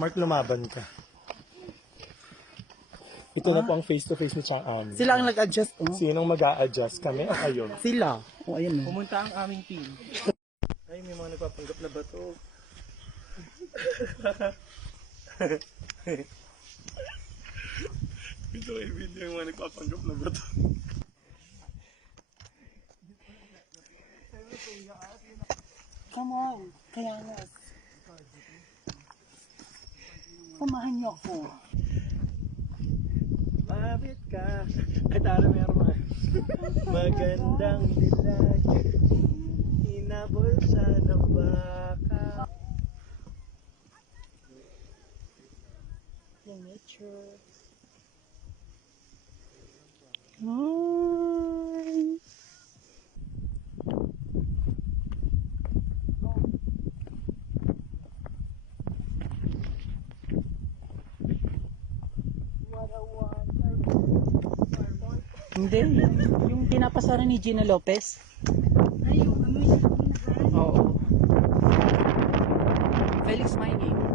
Mark, lumaban ka. Ito na po ang face-to-face ni Chang Ami. Sila ang nag-adjust, oh. Sinong mag-a-adjust? Kami o kayo? Sila. Oh, ayun. Pumunta ang aming team. Ay, may mga nagpapanggap na bato. Ito ay video yung mga nagpapanggap na bato. Come on. Kaya nga. Samahan niyo ako. Mabit ka. Ay, tara meron mga. Magandang dilag. Inabol sa ng baka. The nature. Nice. Hindi. Yung pinapasara ni Gina Lopez. Ay, yung amoy na Oo. Felix Mining.